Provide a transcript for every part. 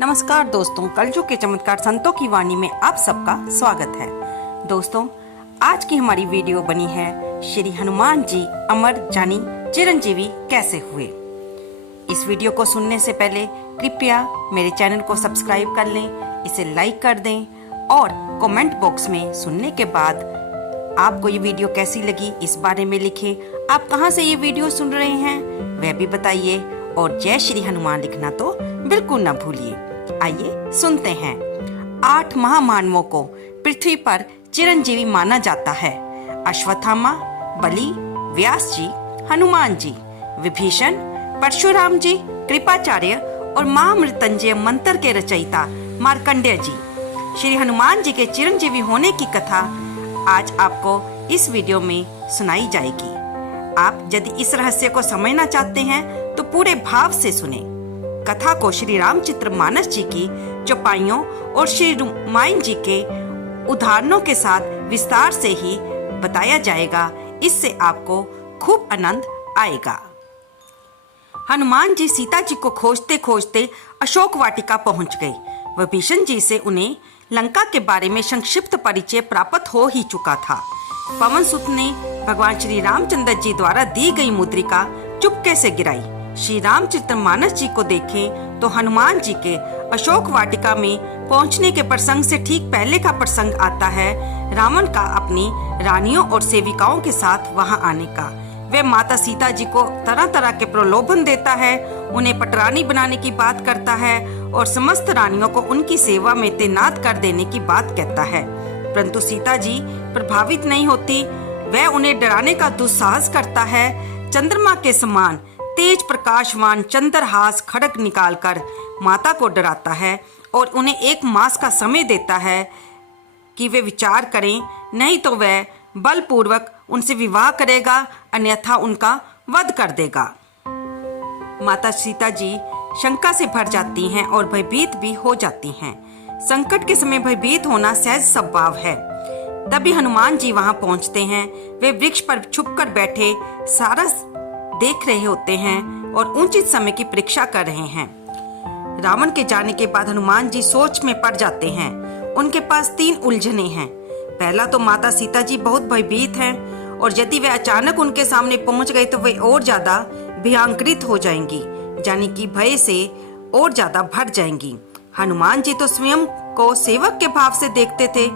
नमस्कार दोस्तों, कलयुग के चमत्कार संतों की वाणी में आप सबका स्वागत है। दोस्तों, आज की हमारी वीडियो बनी है श्री हनुमान जी अमर जानी चिरंजीवी कैसे हुए। इस वीडियो को सुनने से पहले कृपया मेरे चैनल को सब्सक्राइब कर लें, इसे लाइक कर दें और कमेंट बॉक्स में सुनने के बाद आपको ये वीडियो कैसी लगी इस बारे में लिखें। आप कहाँ से ये वीडियो सुन रहे हैं वह भी बताइए और जय श्री हनुमान लिखना तो बिल्कुल ना भूलिए। आइए सुनते हैं। 8 महामानवों को पृथ्वी पर चिरंजीवी माना जाता है। अश्वत्थामा, बलि, व्यास जी, हनुमान जी, विभीषण, परशुराम जी, कृपाचार्य और महामृत्युंजय मंत्र के रचयिता मार्कंडेय जी। श्री हनुमान जी के चिरंजीवी होने की कथा आज आपको इस वीडियो में सुनाई जाएगी। आप यदि इस रहस्य को समझना चाहते हैं तो पूरे भाव से सुने। कथा को श्री रामचरित्र मानस जी की चौपाइयों और श्री रामायण जी के उदाहरणों के साथ विस्तार से ही बताया जाएगा। इससे आपको खूब आनंद आएगा। हनुमान जी सीता जी को खोजते खोजते अशोक वाटिका पहुंच गए। विभीषण जी से उन्हें लंका के बारे में संक्षिप्त परिचय प्राप्त हो ही चुका था। पवन सुत ने भगवान श्री रामचंद्र जी द्वारा दी गई मुद्रिका चुपके से गिराई। श्री रामचरित्र मानस जी को देखें तो हनुमान जी के अशोक वाटिका में पहुंचने के प्रसंग से ठीक पहले का प्रसंग आता है रावण का अपनी रानियों और सेविकाओं के साथ वहां आने का। वह माता सीता जी को तरह तरह के प्रलोभन देता है, उन्हें पटरानी बनाने की बात करता है और समस्त रानियों को उनकी सेवा में तैनात कर देने की बात कहता है। परंतु सीता जी प्रभावित नहीं होती। वह उन्हें डराने का दुस्साहस करता है। चंद्रमा के समान तेज प्रकाशवान चंद्रहास खड्ग निकालकर माता को डराता है और उन्हें 1 मास का समय देता है कि वे विचार करें, नहीं तो वह बलपूर्वक उनसे विवाह करेगा, अन्यथा उनका वध कर देगा। माता सीता जी शंका से भर जाती हैं और भयभीत भी हो जाती हैं। संकट के समय भयभीत होना सहज स्वभाव है। तभी हनुमान जी वहां पहुंचते हैं। वे वृक्ष पर छुपकर बैठे सारा देख रहे होते हैं और उचित समय की परीक्षा कर रहे हैं। रावण के जाने के बाद हनुमान जी सोच में पड़ जाते हैं। उनके पास 3 उलझने हैं। पहला तो माता सीता जी बहुत भयभीत हैं और यदि वे अचानक उनके सामने पहुंच गए तो वे और ज्यादा भयांकृत हो जाएंगी, यानी कि भय से और ज्यादा भर जाएंगी। हनुमान जी तो स्वयं को सेवक के भाव से देखते थे।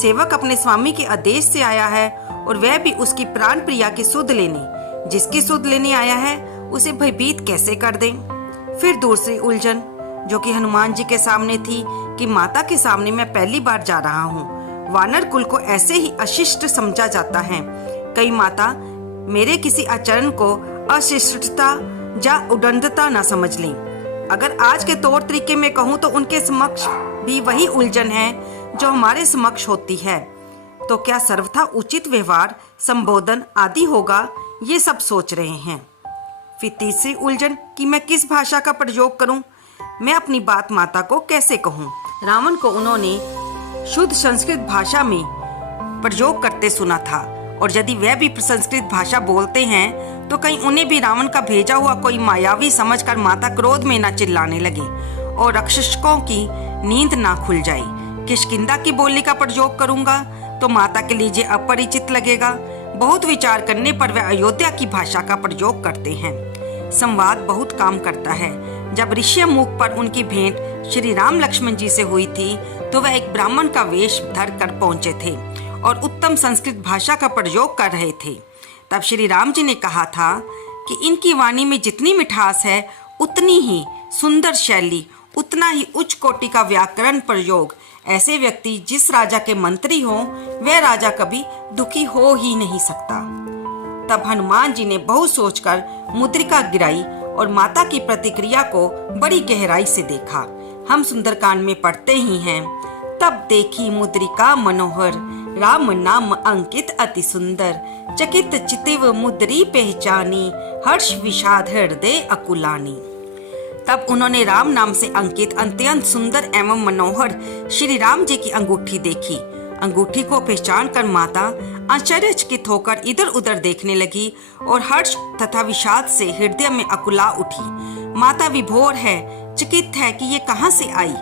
सेवक अपने स्वामी के आदेश से आया है और वह भी उसकी प्राण प्रिया की सुध लेने। जिसकी सुध लेने आया है उसे भयभीत कैसे कर दें। फिर दूसरी उलझन जो कि हनुमान जी के सामने थी कि माता के सामने मैं पहली बार जा रहा हूँ। वानर कुल को ऐसे ही अशिष्ट समझा जाता है। कई माता मेरे किसी आचरण को अशिष्टता या उदंडता न समझ लें। अगर आज के तौर तरीके में कहूँ तो उनके समक्ष भी वही उलझन है जो हमारे समक्ष होती है। तो क्या सर्वथा उचित व्यवहार, संबोधन आदि होगा, ये सब सोच रहे हैं। फिर तीसरी उलझन कि मैं किस भाषा का प्रयोग करूं, मैं अपनी बात माता को कैसे कहूं। रावण को उन्होंने शुद्ध संस्कृत भाषा में प्रयोग करते सुना था और यदि वह भी संस्कृत भाषा बोलते हैं तो कहीं उन्हें भी रावण का भेजा हुआ कोई मायावी समझकर माता क्रोध में न चिल्लाने लगे और रक्षकों की नींद ना खुल जाए। किष्किंधा की बोली का प्रयोग करूंगा तो माता के लिए अपरिचित लगेगा। बहुत विचार करने पर वह अयोध्या की भाषा का प्रयोग करते हैं। संवाद बहुत काम करता है। जब ऋषिमुख पर उनकी भेंट श्री राम लक्ष्मण जी से हुई थी तो वह एक ब्राह्मण का वेश धर कर पहुंचे थे और उत्तम संस्कृत भाषा का प्रयोग कर रहे थे। तब श्री राम जी ने कहा था कि इनकी वाणी में जितनी मिठास है उतनी ही सुंदर शैली, उतना ही उच्च कोटि का व्याकरण प्रयोग। ऐसे व्यक्ति जिस राजा के मंत्री हो वह राजा कभी दुखी हो ही नहीं सकता। तब हनुमान जी ने बहुत सोचकर मुद्रिका गिराई और माता की प्रतिक्रिया को बड़ी गहराई से देखा। हम सुंदरकांड में पढ़ते ही हैं, तब देखी मुद्रिका मनोहर, राम नाम अंकित अति सुंदर, चकित चितिव मुद्री पहचानी, हर्ष विषाद हृदय अकुलानी। तब उन्होंने राम नाम से अंकित अत्यंत सुंदर एवं मनोहर श्री राम जी की अंगूठी देखी। अंगूठी को पहचान कर माता आश्चर्यचकित होकर इधर उधर देखने लगी और हर्ष तथा विषाद से हृदय में अकुला उठी। माता विभोर है, चकित है कि ये कहां से आई।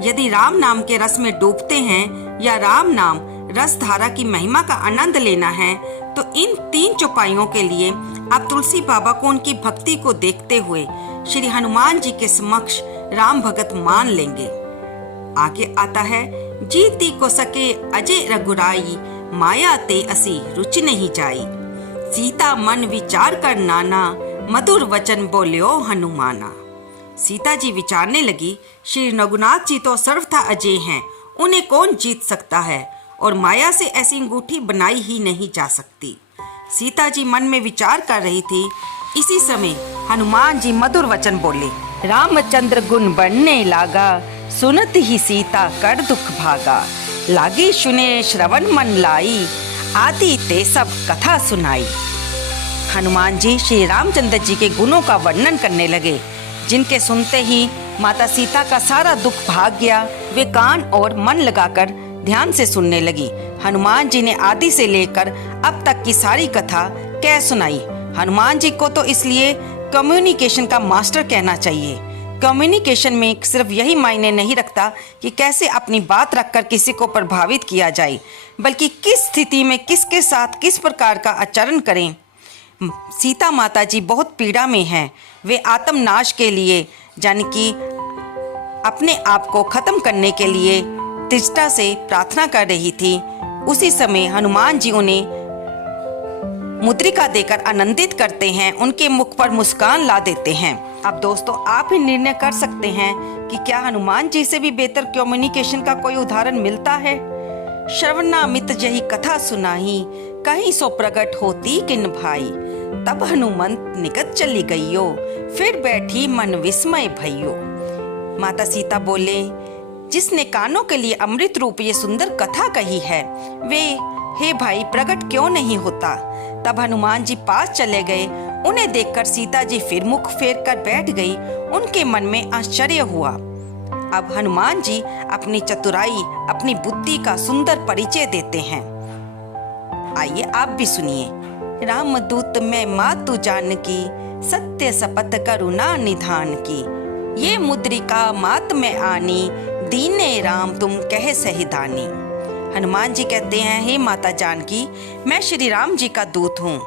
यदि राम नाम के रस में डूबते हैं या राम नाम रस धारा की महिमा का आनंद लेना है तो इन 3 चौपाइयों के लिए आप तुलसी बाबा को उनकी भक्ति को देखते हुए श्री हनुमान जी के समक्ष राम भगत मान लेंगे। आगे आता है, जीती को सके अजय रघुराई, माया ते असी रुचि नहीं जाई। सीता मन विचार कर नाना, मधुर वचन बोलियो हनुमाना। सीता जी विचारने लगी, श्री रघुनाथ जी तो सर्वथा अजय हैं, उन्हें कौन जीत सकता है और माया से ऐसी अंगूठी बनाई ही नहीं जा सकती। सीता जी मन में विचार कर रही थी। इसी समय हनुमान जी मधुर वचन बोले, रामचंद्र गुण बढ़ने लागा, सुनत ही सीता कर दुख भागा। लागी सुने श्रवण मन लाई, आदि ते सब कथा सुनाई। हनुमान जी श्री रामचंद्र जी के गुणों का वर्णन करने लगे, जिनके सुनते ही माता सीता का सारा दुख भाग गया। वे कान और मन लगाकर ध्यान से सुनने लगी। हनुमान जी ने आदि से लेकर अब तक की सारी कथा कह सुनाई। हनुमान जी को तो इसलिए कम्युनिकेशन का मास्टर कहना चाहिए। कम्युनिकेशन में सिर्फ यही मायने नहीं रखता कि कैसे अपनी बात रखकर किसी को प्रभावित किया जाए, बल्कि किस स्थिति में किसके साथ किस प्रकार का आचरण करें। सीता माता जी बहुत पीड़ा में हैं। वे आत्मनाश के लिए यानी कि अपने आप को खत्म करने के लिए तिष्ठा से प्रार्थना कर रही थी। उसी समय हनुमान जी उन्हें मुद्रिका देकर आनंदित करते हैं, उनके मुख पर मुस्कान ला देते हैं। अब दोस्तों, आप ही निर्णय कर सकते हैं कि क्या हनुमान जी से भी बेहतर कम्युनिकेशन का कोई उदाहरण मिलता है। श्रवणामित जही कथा सुनाही, कहीं सो प्रकट होती किन भाई। तब हनुमंत निकट चली गईयो, फिर बैठी मन विस्मय भइयो। माता सीता बोले, जिसने कानों के लिए अमृत रूप ये सुंदर कथा कही है, वे हे भाई प्रकट क्यों नहीं होता। तब हनुमान जी पास चले गए। उन्हें देखकर सीता जी फिर मुख फेर कर बैठ गई। उनके मन में आश्चर्य हुआ। अब हनुमान जी अपनी चतुराई, अपनी बुद्धि का सुंदर परिचय देते हैं। आइए आप भी सुनिए। रामदूत मैं मातु जानकी, सत्य शपथ करुणा निधान की। ये मुद्रिका मात में आनी, दीने राम तुम कह सहिदानी। हनुमान जी कहते हैं, हे माता जानकी, मैं श्री राम जी का दूत हूँ।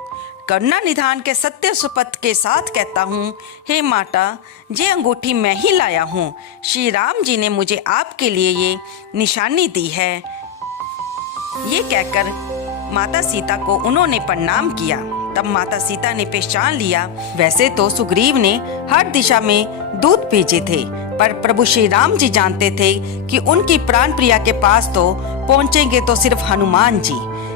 करुणा निधान के सत्य शपथ के साथ कहता हूँ, हे माता, ये अंगूठी मैं ही लाया हूँ। श्री राम जी ने मुझे आपके लिए ये निशानी दी है। ये कहकर माता सीता को उन्होंने प्रणाम किया। तब माता सीता ने पहचान लिया। वैसे तो सुग्रीव ने हर दिशा में दूत भेजे थे, पर प्रभु श्री राम जी जानते थे कि उनकी प्राण प्रिया के पास तो पहुंचेंगे तो सिर्फ हनुमान जी।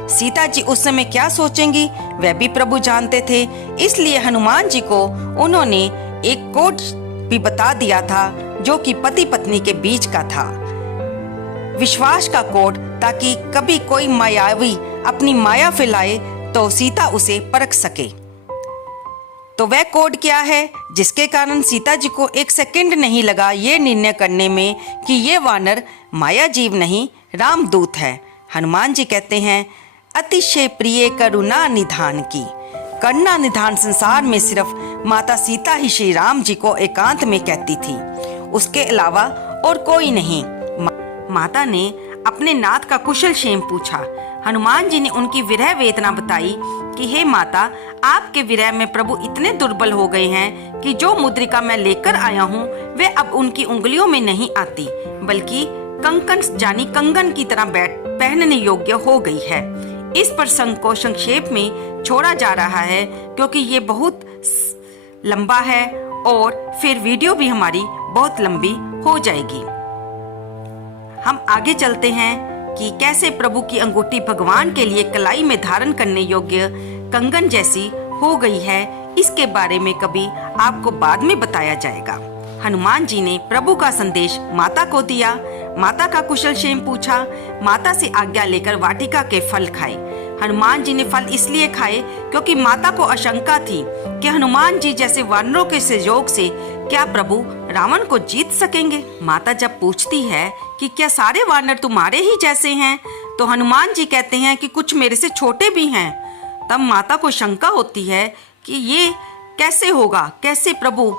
सीता जी उस समय क्या सोचेंगी वह भी प्रभु जानते थे। इसलिए हनुमान जी को उन्होंने एक कोड भी बता दिया था, जो कि पति पत्नी के बीच का था, विश्वास का कोड, ताकि कभी कोई मायावी अपनी माया फैलाए तो सीता उसे परख सके। तो वह कोड क्या है, जिसके कारण सीता जी को एक सेकंड नहीं लगा ये निर्णय करने में कि ये वानर माया जीव नहीं रामदूत है। हनुमान जी कहते हैं, अतिशय प्रिय करुणा निधान की। करुणा निधान संसार में सिर्फ माता सीता ही श्री राम जी को एकांत में कहती थी, उसके अलावा और कोई नहीं। माता ने अपने नाथ का कुशल क्षेम पूछा। हनुमान जी ने उनकी विरह वेदना बताई कि हे माता, आपके विरह में प्रभु इतने दुर्बल हो गए हैं कि जो मुद्रिका मैं लेकर आया हूँ वे अब उनकी उंगलियों में नहीं आती, बल्कि कंकन यानी कंगन की तरह पहनने योग्य हो गई है। इस प्रसंग को संक्षेप में छोड़ा जा रहा है क्योंकि ये बहुत लंबा है और फिर वीडियो भी हमारी बहुत लंबी हो जाएगी। हम आगे चलते हैं कि कैसे प्रभु की अंगूठी भगवान के लिए कलाई में धारण करने योग्य कंगन जैसी हो गई है। इसके बारे में कभी आपको बाद में बताया जाएगा। हनुमान जी ने प्रभु का संदेश माता को दिया, माता का कुशल क्षेम पूछा, माता से आज्ञा लेकर वाटिका के फल खाए। हनुमान जी ने फल इसलिए खाए क्योंकि माता को आशंका थी कि हनुमान जी जैसे वानरों के सहयोग से क्या प्रभु रावण को जीत सकेंगे। माता जब पूछती है कि क्या सारे वानर तुम्हारे ही जैसे हैं, तो हनुमान जी कहते हैं कि कुछ मेरे से छोटे भी हैं। तब माता को शंका होती है कि ये कैसे होगा, कैसे प्रभु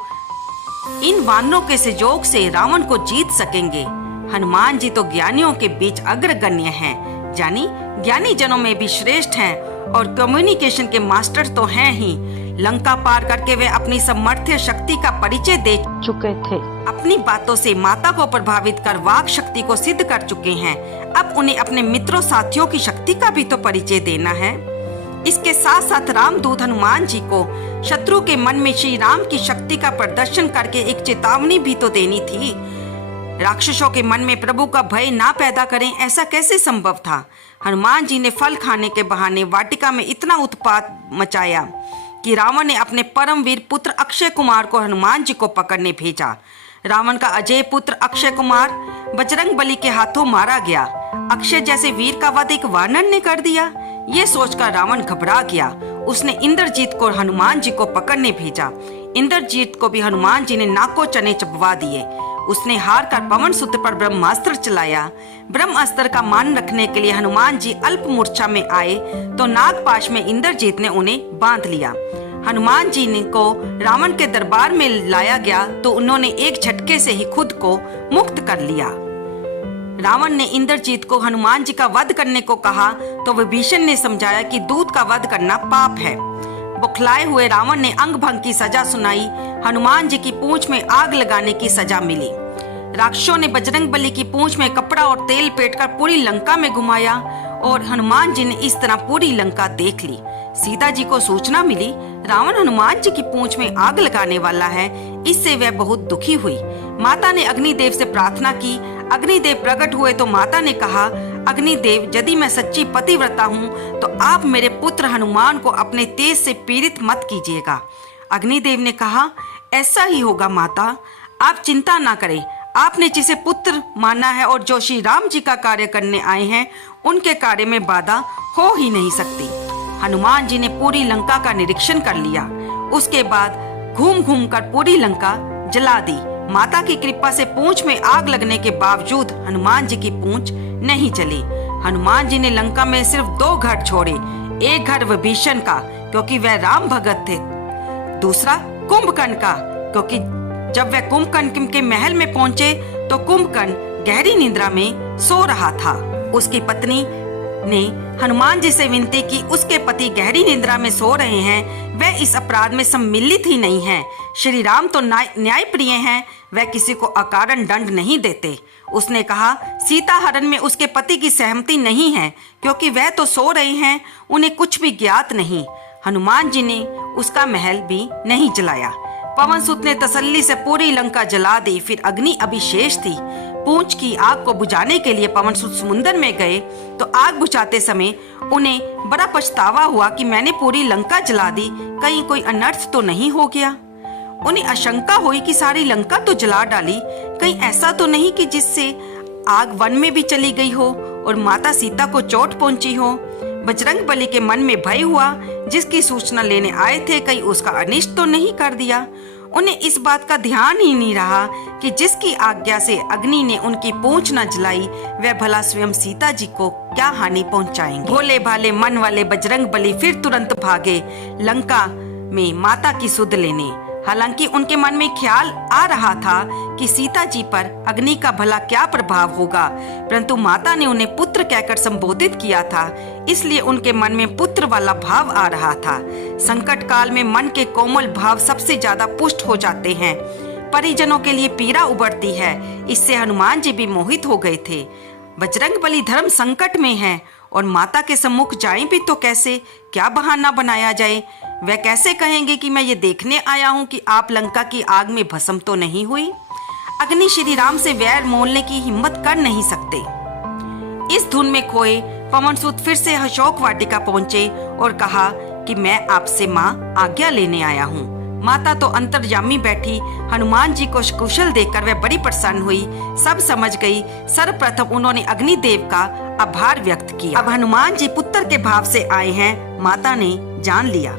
इन वानरों के सहयोग से रावण को जीत सकेंगे। हनुमान जी तो ज्ञानियों के बीच अग्रगण्य हैं, यानी ज्ञानी जनों में भी श्रेष्ठ हैं और कम्युनिकेशन के मास्टर तो हैं ही। लंका पार करके वे अपनी सामर्थ्य शक्ति का परिचय दे चुके थे। अपनी बातों से माता को प्रभावित कर वाक शक्ति को सिद्ध कर चुके हैं। अब उन्हें अपने मित्रों साथियों की शक्ति का भी तो परिचय देना है। इसके साथ साथ रामदूत हनुमान जी को शत्रु के मन में श्री राम की शक्ति का प्रदर्शन करके एक चेतावनी भी तो देनी थी। राक्षसों के मन में प्रभु का भय ना पैदा करें, ऐसा कैसे संभव था। हनुमान जी ने फल खाने के बहाने वाटिका में इतना उत्पात मचाया कि रावण ने अपने परमवीर पुत्र अक्षय कुमार को हनुमान जी को पकड़ने भेजा। रावण का अजय पुत्र अक्षय कुमार बजरंगबली के हाथों मारा गया। अक्षय जैसे वीर का वध एक वानर ने कर दिया। ये सोचकर रावण घबरा गया। उसने इंद्रजीत को हनुमान जी को पकड़ने भेजा। इंद्रजीत को भी हनुमान जी ने नाको चने चबवा दिए। उसने हार कर पवन सुत पर ब्रह्मास्त्र चलाया। ब्रह्मास्त्र का मान रखने के लिए हनुमान जी अल्प मूर्छा में आए तो नागपाश में इंद्रजीत ने उन्हें बांध लिया। हनुमान जी ने को रावण के दरबार में लाया गया तो उन्होंने एक झटके से ही खुद को मुक्त कर लिया। रावण ने इंद्रजीत को हनुमान जी का वध करने को कहा तो विभीषण ने समझाया कि दूत का वध करना पाप है। बौखलाए हुए रावण ने अंग भंग की सजा सुनाई। हनुमान जी की पूंछ में आग लगाने की सजा मिली। राक्षसों ने बजरंगबली की पूंछ में कपड़ा और तेल पेटकर पूरी लंका में घुमाया और हनुमान जी ने इस तरह पूरी लंका देख ली। सीता जी को सूचना मिली रावण हनुमान जी की पूंछ में आग लगाने वाला है। इससे वह बहुत दुखी हुई। माता ने अग्निदेव से प्रार्थना की। अग्निदेव प्रकट हुए तो माता ने कहा, अग्निदेव, यदि मैं सच्ची पतिव्रता हूँ तो आप मेरे पुत्र हनुमान को अपने तेज से पीड़ित मत कीजिएगा। अग्निदेव ने कहा, ऐसा ही होगा माता, आप चिंता ना करें। आपने जिसे पुत्र माना है और जो श्री राम जी का कार्य करने आए हैं, उनके कार्य में बाधा हो ही नहीं सकती। हनुमान जी ने पूरी लंका का निरीक्षण कर लिया। उसके बाद घूम घूम कर पूरी लंका जला दी। माता की कृपा से पूंछ में आग लगने के बावजूद हनुमान जी की पूंछ नहीं जली। हनुमान जी ने लंका में सिर्फ 2 घर छोड़े। एक घर विभीषण का, क्योंकि वह राम भगत थे। दूसरा कुंभकर्ण का, क्योंकि जब वह कुंभकर्ण के महल में पहुंचे तो कुंभकर्ण गहरी निद्रा में सो रहा था। उसकी पत्नी ने हनुमान जी से विनती की, उसके पति गहरी निद्रा में सो रहे हैं, वह इस अपराध में सम्मिलित ही नहीं है। श्री राम तो न्याय प्रिय हैं, वह किसी को अकारण दंड नहीं देते। उसने कहा, सीता हरण में उसके पति की सहमति नहीं है, क्योंकि वह तो सो रहे हैं, उन्हें कुछ भी ज्ञात नहीं। हनुमान जी ने उसका महल भी नहीं जलाया। पवन सुत ने तसल्ली से पूरी लंका जला दी। फिर अग्नि अभी शेष थी। पूंछ की आग को बुझाने के लिए पवन सुत समुद्र में गए तो आग बुझाते समय उन्हें बड़ा पछतावा हुआ कि मैंने पूरी लंका जला दी, कहीं कोई अनर्थ तो नहीं हो गया। उन्हें आशंका हुई कि सारी लंका तो जला डाली, कहीं ऐसा तो नहीं कि जिससे आग वन में भी चली गई हो और माता सीता को चोट पहुंची हो। बजरंगबली के मन में भय हुआ, जिसकी सूचना लेने आए थे कहीं उसका अनिष्ट तो नहीं कर दिया। उन्हें इस बात का ध्यान ही नहीं रहा कि जिसकी आज्ञा से अग्नि ने उनकी पूंछ न जलाई, वह भला स्वयं सीता जी को क्या हानि पहुंचाएंगे। भोले भाले मन वाले बजरंगबली फिर तुरंत भागे लंका में माता की सुध लेने। हालांकि उनके मन में ख्याल आ रहा था कि सीता जी पर अग्नि का भला क्या प्रभाव होगा, परंतु माता ने उन्हें पुत्र कहकर संबोधित किया था, इसलिए उनके मन में पुत्र वाला भाव आ रहा था। संकट काल में मन के कोमल भाव सबसे ज्यादा पुष्ट हो जाते हैं। परिजनों के लिए पीड़ा उभरती है। इससे हनुमान जी भी मोहित हो गए थे। बजरंगबली धर्म संकट में है और माता के सम्मुख जाएं भी तो कैसे, क्या बहाना बनाया जाए। वह कैसे कहेंगे कि मैं ये देखने आया हूँ कि आप लंका की आग में भस्म तो नहीं हुई। अग्नि श्री राम से वैर मोलने की हिम्मत कर नहीं सकते। इस धुन में खोए पवन सुत फिर से अशोक वाटिका पहुंचे और कहा कि मैं आपसे माँ आज्ञा लेने आया हूँ। माता तो अंतर्यामी बैठी। हनुमान जी को कुशल देखकर वह बड़ी प्रसन्न हुई। सब समझ गई। सर्वप्रथम उन्होंने अग्निदेव का आभार व्यक्त किया। अब हनुमान जी पुत्र के भाव से आए हैं, माता ने जान लिया।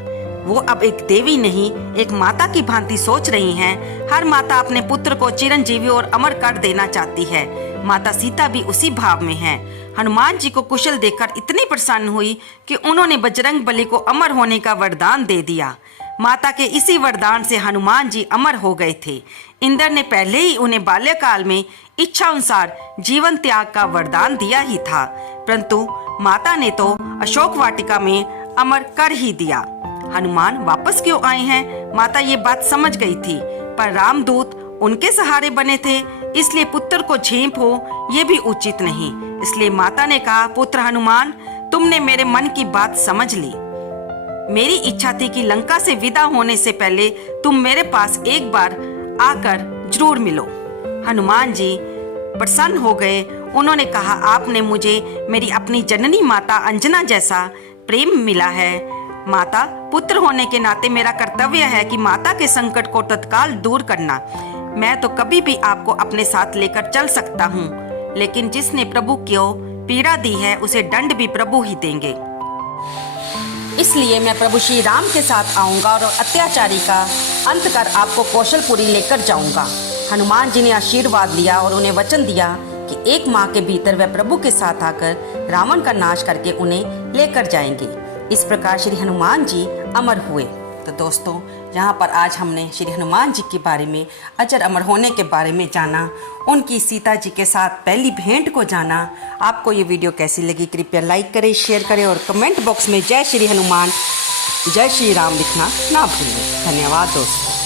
वो अब एक देवी नहीं, एक माता की भांति सोच रही हैं। हर माता अपने पुत्र को चिरंजीवी और अमर कर देना चाहती है। माता सीता भी उसी भाव में है। हनुमान जी को कुशल देखकर इतनी प्रसन्न हुई कि उन्होंने बजरंगबली को अमर होने का वरदान दे दिया। माता के इसी वरदान से हनुमान जी अमर हो गए थे। इंद्र ने पहले ही उन्हें बाल्यकाल में इच्छा अनुसार जीवन त्याग का वरदान दिया ही था, परंतु माता ने तो अशोक वाटिका में अमर कर ही दिया। हनुमान वापस क्यों आए हैं, माता ये बात समझ गई थी, पर रामदूत उनके सहारे बने थे, इसलिए पुत्र को झेप हो ये भी उचित नहीं। इसलिए माता ने कहा, पुत्र हनुमान, तुमने मेरे मन की बात समझ ली। मेरी इच्छा थी कि लंका से विदा होने से पहले तुम मेरे पास एक बार आकर जरूर मिलो। हनुमान जी प्रसन्न हो गए। उन्होंने कहा, आपने मुझे मेरी अपनी जननी माता अंजना जैसा प्रेम मिला है। माता पुत्र होने के नाते मेरा कर्तव्य है कि माता के संकट को तत्काल दूर करना। मैं तो कभी भी आपको अपने साथ लेकर चल सकता हूँ, लेकिन जिसने प्रभु को पीड़ा दी है उसे दंड भी प्रभु ही देंगे। इसलिए मैं प्रभु श्री राम के साथ आऊंगा और अत्याचारी का अंत कर आपको कौशलपुरी लेकर जाऊंगा। हनुमान जी ने आशीर्वाद लिया और उन्हें वचन दिया कि 1 माह के भीतर वह प्रभु के साथ आकर रावण का नाश करके उन्हें लेकर जाएंगे। इस प्रकार श्री हनुमान जी अमर हुए। तो दोस्तों, यहाँ पर आज हमने श्री हनुमान जी के बारे में, अजर अमर होने के बारे में जाना, उनकी सीता जी के साथ पहली भेंट को जाना। आपको ये वीडियो कैसी लगी कृपया लाइक करें, शेयर करें और कमेंट बॉक्स में जय श्री हनुमान, जय श्री राम लिखना ना भूलें। धन्यवाद दोस्तों।